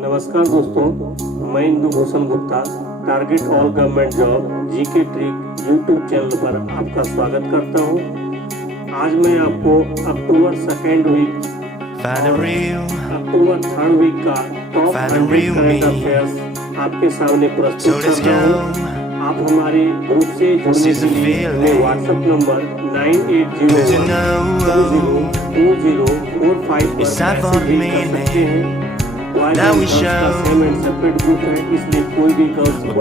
नमस्कार दोस्तों, मैं Indu Bhushan Gupta target all government job GK trick YouTube channel पर आपका स्वागत करता हूं। आज मैं आपको अक्टूबर सेकेंड वीक और अक्टूबर थर्ड वीक का टॉप 100 करंट अफेयर्स आपके सामने प्रस्तुत कर रहा हूँ। आप हमारे ग्रुप से जुड़ने के लिए हमें व्हाट्सएप नंबर 9801202045 पर मैसेज कर सकते हैं। Now we show separate group है, इसलिए कोई भी गर्ल्स ग्रुप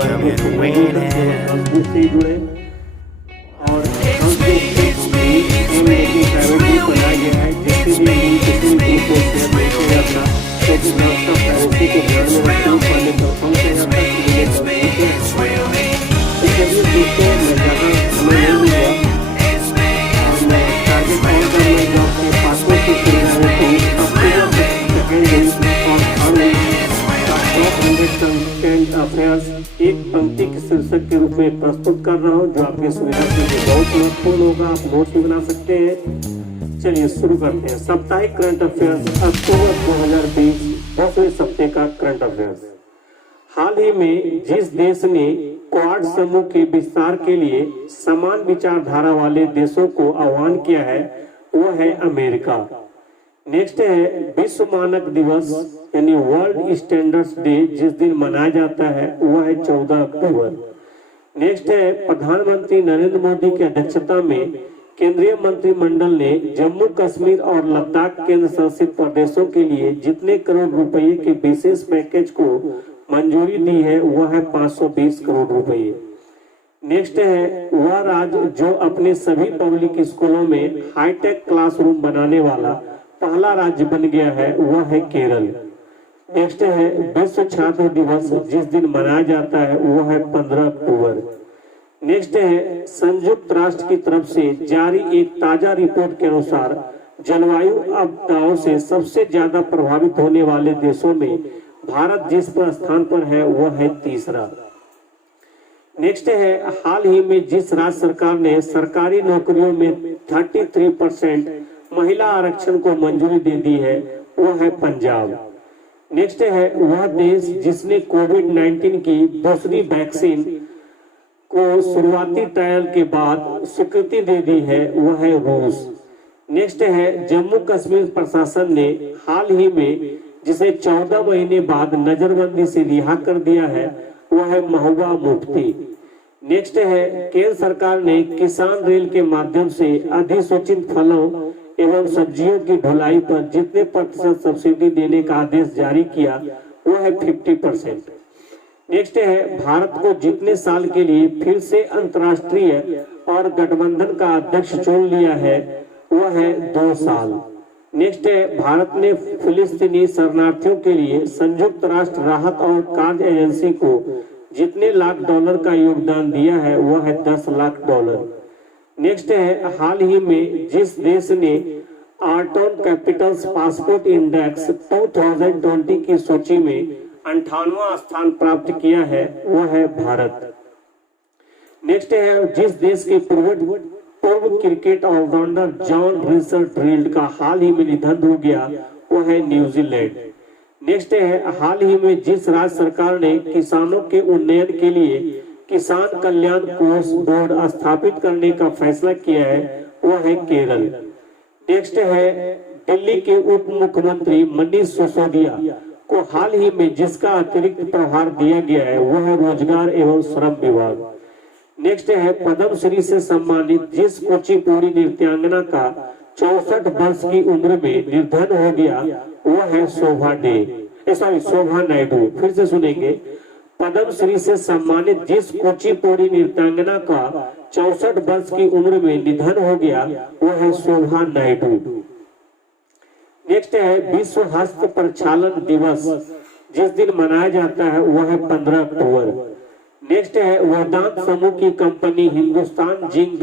से जुड़े और प्राइवेट ग्रुप बनाया गया है, जिससे भी किसी भी ग्रुप को शेयर नहीं किया जाता, क्योंकि गर्ल्स का प्राइवेसी को ध्यान में रखते हुए पहले कंफर्म किया जाता है कि ये दोस्तों मैं ज़्यादा समय नहीं लिया और मैं टारगेट ऑल गवर्नमेंट जॉब के पासपोर्ट की सुविधा है करंट अफेयर्स एक पंक्ति के शीर्षक के रूप में प्रस्तुत कर रहा हूं, जो आपकी सुविधा के लिए बहुत महत्वपूर्ण होगा। आप नोट्स भी बना सकते हैं। चलिए शुरू करते हैं। साप्ताहिक करंट अफेयर्स अक्टूबर 2020 10वें सप्ताह का करंट अफेयर्स। हाल ही में जिस देश ने क्वाड समूह के विस्तार के लिए समान विचारधारा वाले देशों को आह्वान किया है वो है अमेरिका। नेक्स्ट है विश्व मानक दिवस यानी वर्ल्ड स्टैंडर्ड्स डे, जिस दिन मनाया जाता है वह है 14 अक्टूबर। नेक्स्ट है प्रधानमंत्री नरेंद्र मोदी की अध्यक्षता में केंद्रीय मंत्रिमंडल ने जम्मू कश्मीर और लद्दाख केंद्र शासित प्रदेशों के लिए जितने करोड़ रुपए के विशेष पैकेज को मंजूरी दी है वह है 520 करोड़ रुपए। नेक्स्ट है वह राज्य जो अपने सभी पब्लिक स्कूलों में हाईटेक क्लासरूम बनाने वाला पहला राज्य बन गया है वह है केरल। नेक्स्ट है विश्व छात्र दिवस, जिस दिन मनाया जाता है वह है 15 अक्टूबर। नेक्स्ट है संयुक्त राष्ट्र की तरफ से जारी एक ताजा रिपोर्ट के अनुसार जलवायु आपदाओं से सबसे ज्यादा प्रभावित होने वाले देशों में भारत जिस स्थान पर है वह है तीसरा। नेक्स्ट है हाल ही में जिस राज्य सरकार ने सरकारी नौकरियों में 33% महिला आरक्षण को मंजूरी दे दी है वह है पंजाब। नेक्स्ट है वह देश जिसने कोविड-19 की दूसरी वैक्सीन को शुरुआती ट्रायल के बाद स्वीकृति दे दी है वह है रूस। नेक्स्ट है जम्मू कश्मीर प्रशासन ने हाल ही में जिसे 14 महीने बाद नजरबंदी से रिहा कर दिया है वह है महबूबा मुफ्ती। नेक्स्ट है केंद्र सरकार ने किसान रेल के माध्यम से अधिसूचित फलों एवं सब्जियों की ढुलाई पर जितने प्रतिशत सब्सिडी देने का आदेश जारी किया वो है 50%। नेक्स्ट है भारत को जितने साल के लिए फिर से अंतर्राष्ट्रीय और गठबंधन का अध्यक्ष चुन लिया है वह है 2 साल। नेक्स्ट है भारत ने फिलिस्तीनी शरणार्थियों के लिए संयुक्त राष्ट्र राहत और कार्य एजेंसी को जितने लाख डॉलर का योगदान दिया है वह है 10 लाख डॉलर। नेक्स्ट है हाल ही में जिस देश ने आर्टन कैपिटल्स पासपोर्ट इंडेक्स 2020 की सूची में 58वां स्थान प्राप्त किया है वह है भारत। नेक्स्ट है जिस देश के पूर्व क्रिकेट ऑलराउंडर जॉन रिचर्ड का हाल ही में निधन हो गया वह है न्यूजीलैंड। नेक्स्ट है हाल ही में जिस राज्य सरकार ने किसानों के उन्नयन के लिए किसान कल्याण कोष बोर्ड स्थापित करने का फैसला किया है वह है केरल। नेक्स्ट है दिल्ली के उप मुख्यमंत्री मनीष सिसोदिया को हाल ही में जिसका अतिरिक्त प्रभार दिया गया है वह है रोजगार एवं श्रम विभाग। नेक्स्ट है पद्मश्री से सम्मानित जिस कुचिपुड़ी नृत्यांगना का 64 वर्ष की उम्र में निधन हो गया वह है शोभा नायडू। फिर से सुनेंगे, पद्मश्री से सम्मानित जिस कुचिपुड़ी नृत्यांगना का 64 वर्ष की उम्र में निधन हो गया वह है शोभा नायडू। नेक्स्ट है विश्व हस्त प्रक्षालन दिवस, जिस दिन मनाया जाता है वह है 15 अक्टूबर। नेक्स्ट है वेदांत समूह की कंपनी हिंदुस्तान जिंक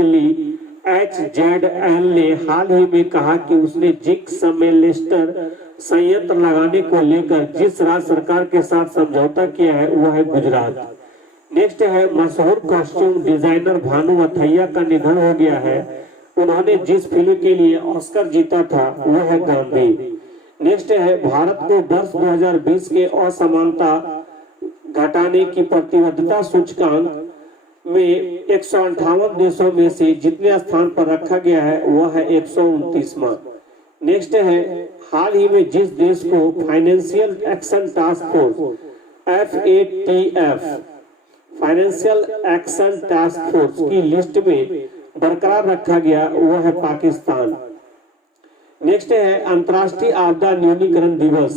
HZL ने हाल ही में कहा कि उसने जिंक समेलिस्टर संयंत्र लगाने को लेकर जिस राज्य सरकार के साथ समझौता किया है वह है गुजरात। नेक्स्ट है मशहूर कॉस्ट्यूम डिजाइनर भानु अथैया का निधन हो गया है। उन्होंने जिस फिल्म के लिए ऑस्कर जीता था वह है गांधी। नेक्स्ट है भारत को वर्ष 2020 के असमानता घटाने की प्रतिबद्धता सूचकांक में 158 देशों में से जितने स्थान पर रखा गया है वह है 129वां। नेक्स्ट है हाल ही में जिस देश को financial action task force FATF financial action task force की लिस्ट में बरकरार रखा गया वह है पाकिस्तान। नेक्स्ट है अंतर्राष्ट्रीय आपदा न्यूनीकरण दिवस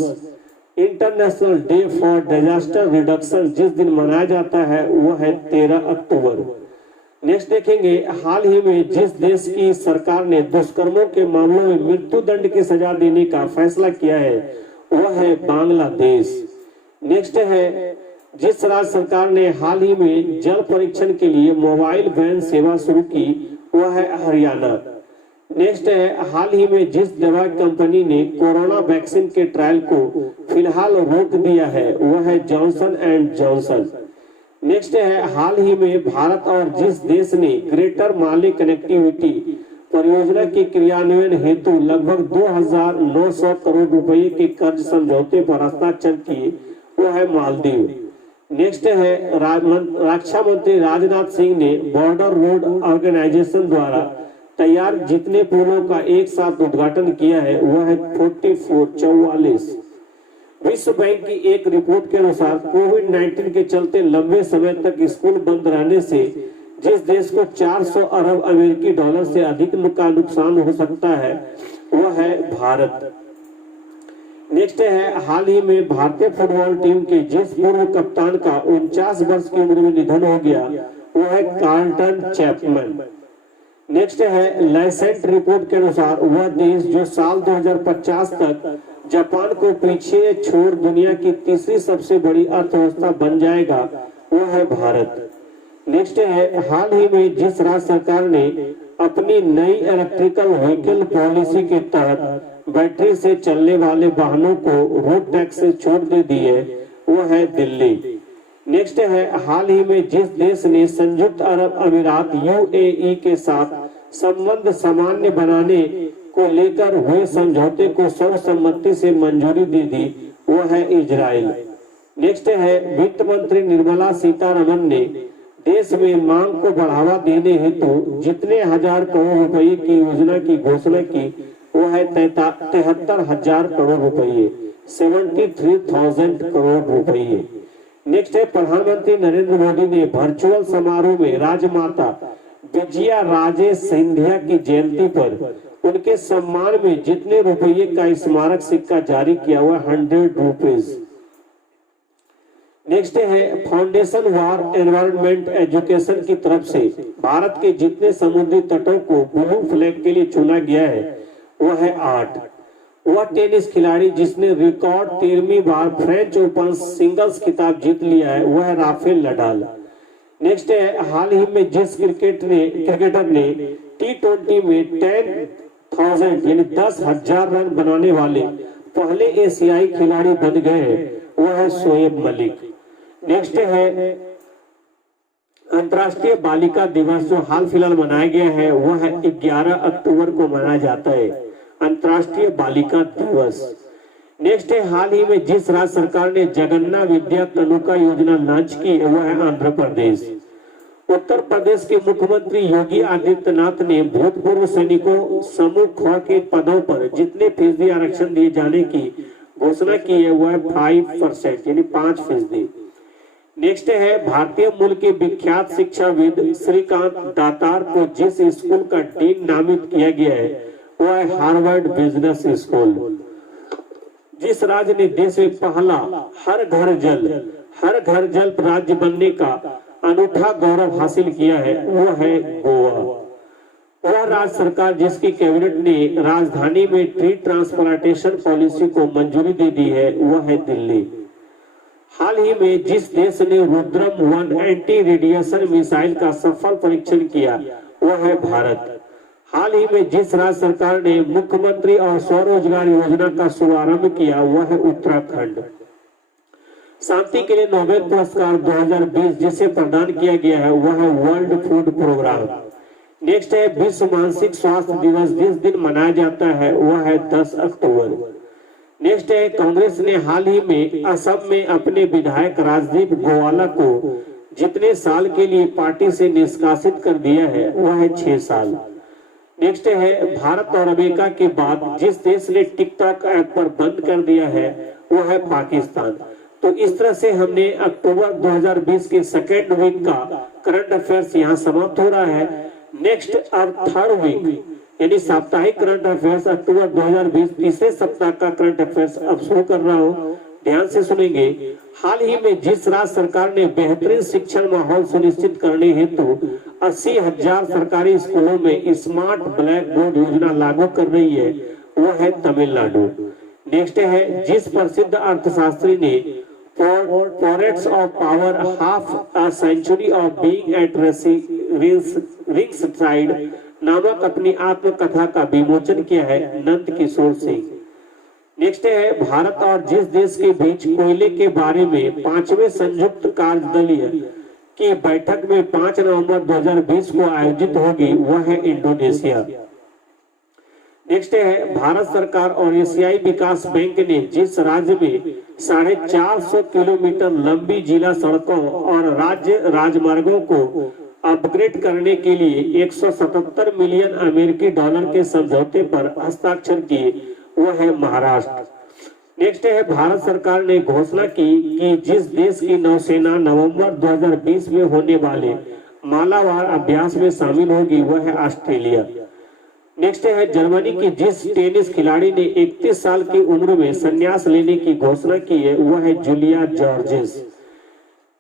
international day for disaster reduction जिस दिन मनाया जाता है वह है 13 अक्टूबर। नेक्स्ट देखेंगे हाल ही में जिस देश की सरकार ने दुष्कर्मों के मामलों में मृत्यु दंड की सजा देने का फैसला किया है वह है बांग्लादेश। नेक्स्ट है जिस राज्य सरकार ने हाल ही में जल परीक्षण के लिए मोबाइल वैन सेवा शुरू की वह है हरियाणा। नेक्स्ट है हाल ही में जिस दवा कंपनी ने कोरोना वैक्सीन के ट्रायल को फिलहाल रोक दिया है वह है जॉनसन एंड जॉनसन। नेक्स्ट है हाल ही में भारत और जिस देश ने ग्रेटर माले कनेक्टिविटी परियोजना के क्रियान्वयन हेतु लगभग 2,900 करोड़ रुपए के कर्ज समझौते पर हस्ताक्षर किए वो है मालदीव। नेक्स्ट है रक्षा मंत्री राजनाथ सिंह ने बॉर्डर रोड ऑर्गेनाइजेशन द्वारा तैयार जितने पुलों का एक साथ उद्घाटन किया है वह है 44। विश्व बैंक की एक रिपोर्ट के अनुसार कोविड-19 के चलते लंबे समय तक स्कूल बंद रहने से जिस देश को 400 अरब अमेरिकी डॉलर से अधिक का नुकसान हो सकता है वह है भारत। नेक्स्ट है हाल ही में भारतीय फुटबॉल टीम के जिस पूर्व कप्तान का 49 वर्ष की उम्र में निधन हो गया वह है कार्लटन चैपमैन। नेक्स्ट है लाइसेंट रिपोर्ट के अनुसार वह देश जो साल 2050 तक जापान को पीछे छोड़ दुनिया की तीसरी सबसे बड़ी अर्थव्यवस्था बन जाएगा वह है भारत। नेक्स्ट है हाल ही में जिस राज्य सरकार ने अपनी नई इलेक्ट्रिकल व्हीकल पॉलिसी के तहत बैटरी से चलने वाले वाहनों को रोड टैक्स से छूट दे दी है वह है दिल्ली। नेक्स्ट है हाल ही में जिस देश ने संयुक्त अरब अमीरात UAE के साथ संबंध सामान्य बनाने को लेकर हुए समझौते को सर्वसम्मति से मंजूरी दे दी वह है इजराइल। नेक्स्ट है वित्त मंत्री निर्मला सीतारमण ने देश में मांग को बढ़ावा देने हेतु जितने 1000 करोड़ रुपए की योजना की घोषणा की वो है 73,000 करोड़ रुपए 73,000 करोड़ रुपए। नेक्स्ट है प्रधानमंत्री नरेंद्र मोदी ने वर्चुअल समारोह में राजमाता विजया राजे सिंधिया की जयंती पर उनके सम्मान में जितने रुपये का स्मारक सिक्का जारी किया हुआ 100 रुपीज। नेक्स्ट है फाउंडेशन वार एनवायरनमेंट एजुकेशन की तरफ से भारत के जितने समुद्री तटों को ब्लू फ्लैग के लिए चुना गया है वह है 8। वह टेनिस खिलाड़ी जिसने रिकॉर्ड 13वीं बार फ्रेंच ओपन सिंगल्स खिताब जीत लिया है वह है राफेल नडाल। नेक्स्ट है हाल ही में जिस क्रिकेटर ने T20 में 10,000 यानी 10,000 रन बनाने वाले पहले एशियाई खिलाड़ी बन गए हैं वह है शोएब मलिक। नेक्स्ट है अंतर्राष्ट्रीय बालिका दिवस जो हाल फिलहाल मनाया गया है वह है 11 अक्टूबर को मनाया जाता है अंतर्राष्ट्रीय बालिका दिवस। नेक्स्ट है हाल ही में जिस राज्य सरकार ने जगन्ना विद्या तनुका योजना लॉन्च की है वह है आंध्र प्रदेश। उत्तर प्रदेश के मुख्यमंत्री योगी आदित्यनाथ ने भूतपूर्व सैनिकों समूह ख के पदों पर जितने फीसदी आरक्षण दिए जाने की घोषणा की है वह 5% यानी 5%। नेक्स्ट है भारतीय मूल के विख्यात शिक्षाविद श्रीकांत दातार को जिस स्कूल का डीन नामित किया गया है वह है हार्वर्ड बिजनेस स्कूल। जिस राज्य ने देश में पहला हर घर जल राज्य बनने का अनूठा गौरव हासिल किया है वह है गोवा। वह राज्य सरकार जिसकी कैबिनेट ने राजधानी में ट्री ट्रांसप्लांटेशन पॉलिसी को मंजूरी दे दी है वह है दिल्ली। हाल ही में जिस देश ने रुद्रम 1 एंटी रेडिएशन मिसाइल का सफल परीक्षण किया वह है भारत। हाल ही में जिस राज्य सरकार ने मुख्यमंत्री और स्वरोजगार योजना का शुभारंभ किया वह है उत्तराखंड। शांति के लिए नोबेल पुरस्कार 2020 जिसे प्रदान किया गया है वह है वर्ल्ड फूड प्रोग्राम। नेक्स्ट है विश्व मानसिक स्वास्थ्य दिवस जिस दिन मनाया जाता है वह है 10 अक्टूबर। नेक्स्ट है, कांग्रेस ने हाल ही में असम में अपने विधायक राजदीप गोवाला को जितने साल के लिए पार्टी से निष्कासित कर दिया है वह है 6 साल। नेक्स्ट है, भारत और अमेरिका के बाद जिस देश ने टिकटॉक ऐप पर बंद कर दिया है वो है पाकिस्तान। तो इस तरह से हमने अक्टूबर 2020 के सेकेंड वीक का करंट अफेयर्स यहाँ समाप्त हो रहा है। नेक्स्ट अब थर्ड वीक यानी साप्ताहिक करंट अफेयर्स अक्टूबर 2020 तीसरे सप्ताह का करंट अफेयर्स अब शुरू कर रहा हूँ, ध्यान से सुनेंगे। हाल ही में जिस राज्य सरकार ने बेहतरीन शिक्षण माहौल सुनिश्चित करने हेतु 80,000 सरकारी स्कूलों में स्मार्ट ब्लैक बोर्ड योजना लागू कर रही है वो है तमिलनाडु। नेक्स्ट है, जिस प्रसिद्ध अर्थशास्त्री ने Portraits of Power half a century of being at ringside नामक अपनी आत्मकथा का विमोचन किया है, नंद किशोर सिंह। नेक्स्ट है, भारत और जिस देश के बीच कोयले के बारे में 5वें संयुक्त कार्यदलीय की बैठक में 5 नवंबर 2020 को आयोजित होगी वह है इंडोनेशिया। नेक्स्ट है, भारत सरकार और एशियाई विकास बैंक ने जिस राज्य में 450 किलोमीटर लंबी जिला सड़कों और राज्य राजमार्गों को अपग्रेड करने के लिए 177 मिलियन अमेरिकी डॉलर के समझौते पर हस्ताक्षर किए वो है महाराष्ट्र। नेक्स्ट है, भारत सरकार ने घोषणा की कि जिस देश की नौसेना नवंबर 2020 में होने वाले मालाबार अभ्यास में शामिल होगी वह है ऑस्ट्रेलिया। नेक्स्ट है, जर्मनी की जिस टेनिस खिलाड़ी ने 31 साल की उम्र में संन्यास लेने की घोषणा की है वह है जूलिया जॉर्जेस।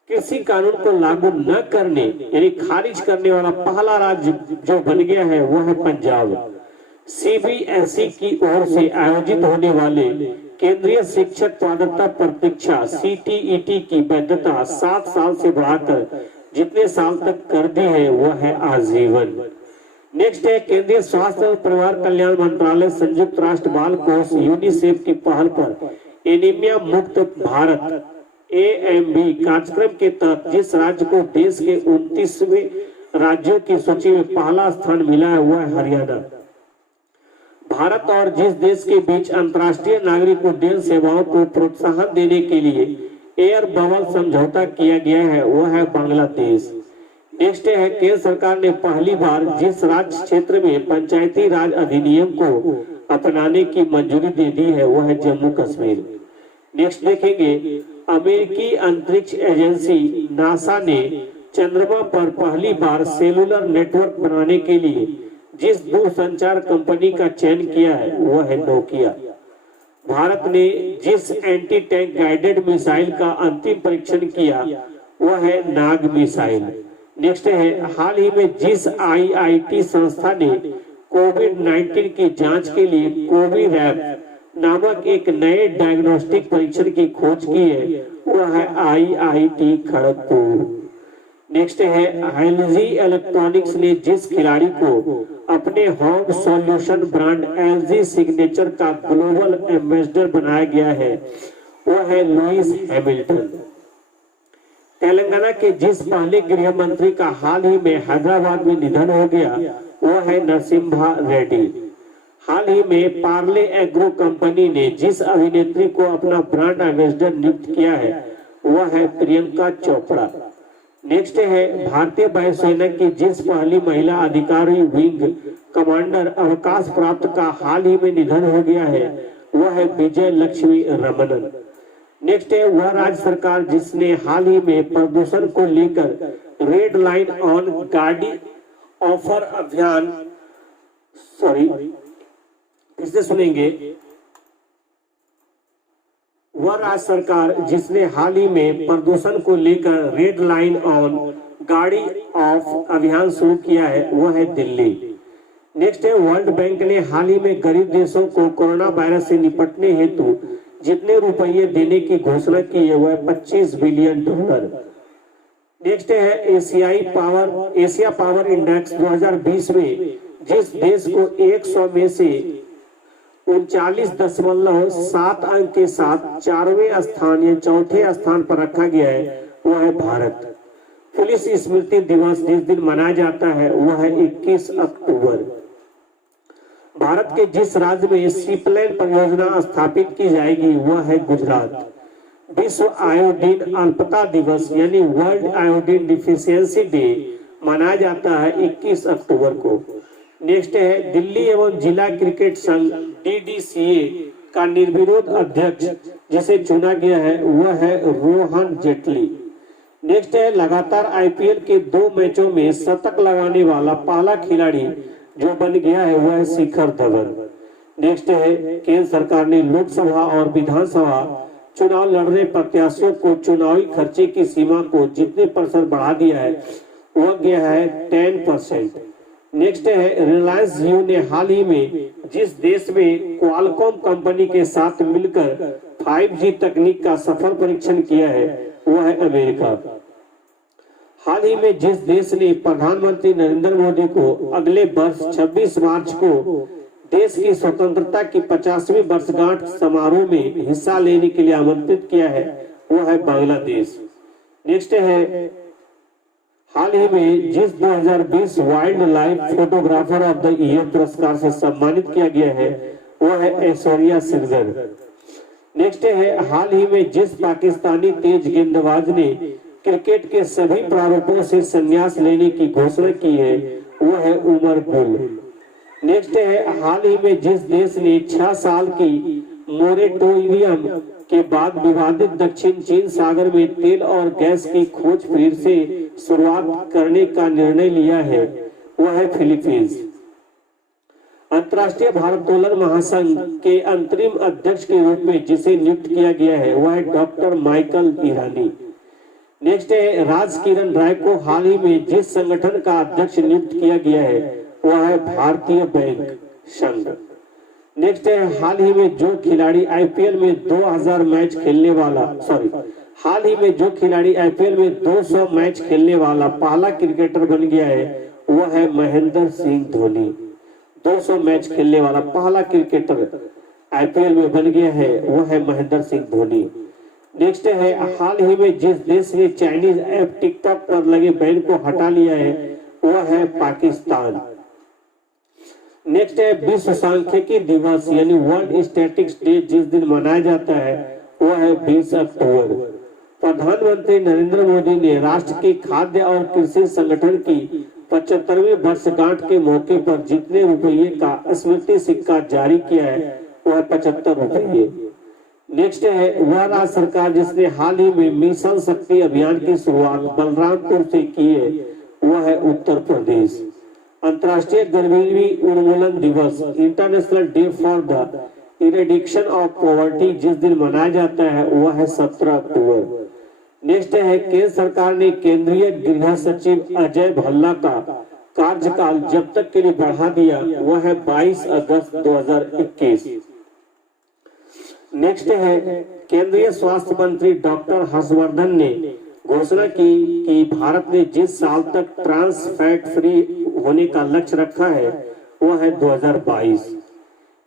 कृषि कानून को लागू न करने यानी खारिज करने वाला पहला राज्य जो बन गया है वह है पंजाब। सीबीएसई की ओर से आयोजित होने वाले केंद्रीय शिक्षक पात्रता परीक्षा सीटीईटी की वैधता 7 साल से बढ़ाकर जितने साल तक कर दी है वह है आजीवन। नेक्स्ट है, केंद्रीय स्वास्थ्य और परिवार कल्याण मंत्रालय संयुक्त राष्ट्र बाल कोष यूनिसेफ की पहल पर एनीमिया मुक्त भारत AMB कार्यक्रम के तहत जिस राज्य को देश के 29वें राज्यों की सूची में पहला स्थान मिला है वह है हरियाणा। भारत और जिस देश के बीच अंतर्राष्ट्रीय नागरिक उड्डयन सेवाओं को प्रोत्साहन देने के लिए एयर बबल समझौता किया गया है वह है बांग्लादेश। नेक्स्ट है, केंद्र सरकार ने पहली बार जिस राज्य क्षेत्र में पंचायती राज अधिनियम को अपनाने की मंजूरी दे दी है वह है जम्मू कश्मीर। नेक्स्ट देखेंगे, अमेरिकी अंतरिक्ष एजेंसी नासा ने चंद्रमा पर पहली बार सेलुलर नेटवर्क बनाने के लिए जिस दूरसंचार कंपनी का चयन किया है वह है नोकिया। भारत ने जिस एंटी टैंक गाइडेड मिसाइल का अंतिम परीक्षण किया वह है नाग मिसाइल। नेक्स्ट है, हाल ही में जिस IIT संस्था ने कोविड-19 की जांच के लिए कोविरैप नामक एक नए डायग्नोस्टिक परीक्षण की खोज की है वह है IIT खड़गपुर। नेक्स्ट है, LG इलेक्ट्रॉनिक्स ने जिस खिलाड़ी को अपने home solution brand LG signature का ग्लोबल एम्बेसडर बनाया गया है वह है लुइस हैमिल्टन। तेलंगाना के जिस पहले गृह मंत्री का हाल ही में हैदराबाद में निधन हो गया वह है नरसिम्हा रेड्डी। हाल ही में पार्ले एग्रो कंपनी ने जिस अभिनेत्री को अपना ब्रांड एम्बेसडर नियुक्त किया है वह है प्रियंका चोपड़ा। नेक्स्ट है, भारतीय वायुसेना की जिस पहली महिला अधिकारी विंग कमांडर अवकाश प्राप्त का हाल ही में निधन हो गया है वह है विजय लक्ष्मी रमनन। नेक्स्ट है, वह राज्य सरकार जिसने हाल ही में प्रदूषण को लेकर रेड लाइन ऑन गाड़ी ऑफर अभियान इसे सुनेंगे। वह राज्य सरकार जिसने हाल ही में प्रदूषण को लेकर रेड लाइन ऑन गाड़ी ऑफ अभियान शुरू किया है वह है दिल्ली। नेक्स्ट है, वर्ल्ड बैंक ने हाल ही में गरीब देशों को कोरोना वायरस से निपटने हेतु जितने रुपये देने की घोषणा की है वह 25 बिलियन डॉलर। नेक्स्ट है, एशिया पावर इंडेक्स 2020 में जिस देश को 100 में से 39.7 अंक के साथ 4वें स्थान या चौथे स्थान पर रखा गया है वह है भारत। पुलिस स्मृति दिवस जिस दिन मनाया जाता है वह है 21 अक्टूबर। भारत के जिस राज्य में सीप्लेन परियोजना स्थापित की जाएगी वह है गुजरात। विश्व आयोडीन अल्पता दिवस यानी वर्ल्ड आयोडीन डिफिशियंसी डे मनाया जाता है 21 अक्टूबर को। नेक्स्ट है दिल्ली एवं जिला क्रिकेट संघ DDCA का निर्विरोध अध्यक्ष जिसे चुना गया है वह है रोहन जेटली। नेक्स्ट है लगातार IPL के 2 मैचों में शतक लगाने वाला पहला खिलाड़ी जो बन गया है वह है शिखर धवन। नेक्स्ट है केंद्र सरकार ने लोकसभा और विधानसभा चुनाव लड़ रहे प्रत्याशियों को चुनावी खर्चे की सीमा को जितने % बढ़ा दिया है वह गया है 10%। नेक्स्ट है रिलायंस जियो ने हाल ही में जिस देश में क्वालकॉम कंपनी के साथ मिलकर 5G तकनीक का सफल परीक्षण किया है वह है अमेरिका। हाल ही में जिस देश ने प्रधानमंत्री नरेंद्र मोदी को अगले वर्ष 26 मार्च को देश की स्वतंत्रता की 50वीं वर्षगांठ समारोह में हिस्सा लेने के लिए आमंत्रित किया है वह है बांग्लादेश। नेक्स्ट है हाल ही में जिस 2020 wild life photographer of the year पुरस्कार से सम्मानित किया गया है वह है ऐश्वर्या सिरगर। नेक्स्ट है हाल ही में जिस पाकिस्तानी तेज गेंदबाज ने क्रिकेट के सभी प्रारूपों से संन्यास लेने की घोषणा की है वह है उमर गुल। नेक्स्ट है हाल ही में जिस देश ने 6 साल की मोरेटोरियम के बाद विवादित दक्षिण चीन सागर में तेल और गैस की खोज फिर से शुरुआत करने का निर्णय लिया है वह है फिलीपींस। अंतर्राष्ट्रीय भारोत्तोलन महासंघ के अंतरिम अध्यक्ष के रूप में जिसे नियुक्त किया गया है वह है डॉक्टर माइकल ईरानी। नेक्स्ट है राज किरण राय को हाल ही में जिस संगठन का अध्यक्ष नियुक्त किया गया है वह है भारतीय बैंक संघ। नेक्स्ट है हाल ही में जो खिलाड़ी IPL में 200 मैच खेलने वाला हाल ही में जो खिलाड़ी IPL में 200 मैच खेलने वाला पहला क्रिकेटर बन गया है वह है महेंद्र सिंह धोनी। 200 मैच खेलने वाला पहला क्रिकेटर IPL में बन गया है वह है महेंद्र सिंह धोनी। नेक्स्ट है हाल ही में जिस देश ने चाइनीज ऐप टिकटॉक पर लगे बैन को हटा लिया है वह है पाकिस्तान। नेक्स्ट है विश्व सांख्यिकी दिवस यानी वर्ल्ड स्टैटिस्टिक्स डे जिस दिन मनाया जाता है वह है 20 अक्टूबर। प्रधानमंत्री नरेंद्र मोदी ने राष्ट्र के खाद्य और कृषि संगठन की 75वीं वर्षगांठ के मौके पर जितने रुपये का स्मृति सिक्का जारी किया है वह 75 रुपये। नेक्स्ट है वह राज्य सरकार जिसने हाल ही में मिशन शक्ति अभियान की शुरुआत बलरामपुर से की है वह है उत्तर प्रदेश। अंतर्राष्ट्रीय गरीबी उन्मूलन दिवस international day for the eradication of poverty जिस दिन मनाया जाता है वह है 17 अक्टूबर। नेक्स्ट है केंद्र सरकार ने केंद्रीय गृह सचिव अजय भल्ला का कार्यकाल जब तक के लिए बढ़ा दिया वह है 22 अगस्त 2021। नेक्स्ट है केंद्रीय स्वास्थ्य मंत्री डॉक्टर हर्षवर्धन ने घोषणा की कि भारत ने जिस साल तक ट्रांस फैट फ्री होने का लक्ष्य रखा है वह है 2022।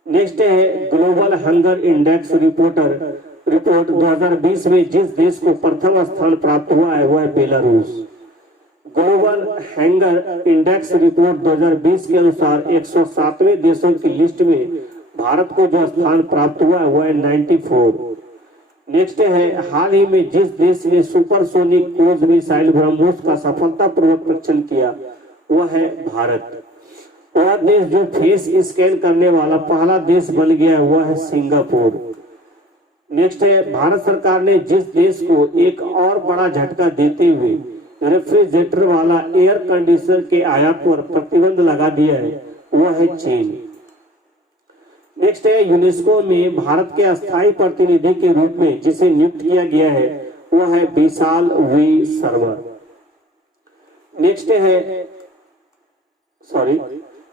नेक्स्ट है ग्लोबल हंगर इंडेक्स रिपोर्ट 2020 में जिस देश को प्रथम स्थान प्राप्त हुआ है वह है Belarus. Global hunger index report 2020 के अनुसार 107वें देशों की लिस्ट में भारत को जो स्थान प्राप्त हुआ है वह है 94। नेक्स्ट है हाल ही में जिस देश ने सुपरसोनिक क्रूज मिसाइल ब्रह्मोस का सफलतापूर्वक परीक्षण किया वह है भारत। वह देश जो फेस स्कैन करने वाला पहला देश बन गया है वह है सिंगापुर। नेक्स्ट है भारत सरकार ने जिस देश को एक और बड़ा झटका देते हुए रेफ्रिजरेटर वाला एयर कंडीशनर के आयात पर प्रतिबंध लगा दिया है वह है चीन। नेक्स्ट है यूनेस्को में भारत के अस्थायी प्रतिनिधि के रूप में जिसे नियुक्त किया गया है वह है विशाल वी शर्मा। नेक्स्ट है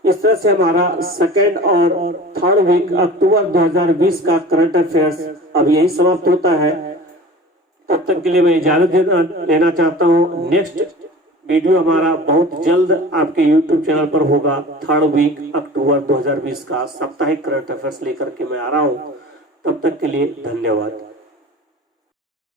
इस तरह से हमारा सेकेंड और थर्ड वीक अक्टूबर 2020 का करंट अफेयर्स अब यही समाप्त होता है। तब तक के लिए मैं इजाजत लेना चाहता हूँ। नेक्स्ट वीडियो हमारा बहुत जल्द आपके YouTube चैनल पर होगा। थर्ड वीक अक्टूबर 2020 का साप्ताहिक करंट अफेयर्स लेकर के मैं आ रहा हूँ। तब तक के लिए धन्यवाद।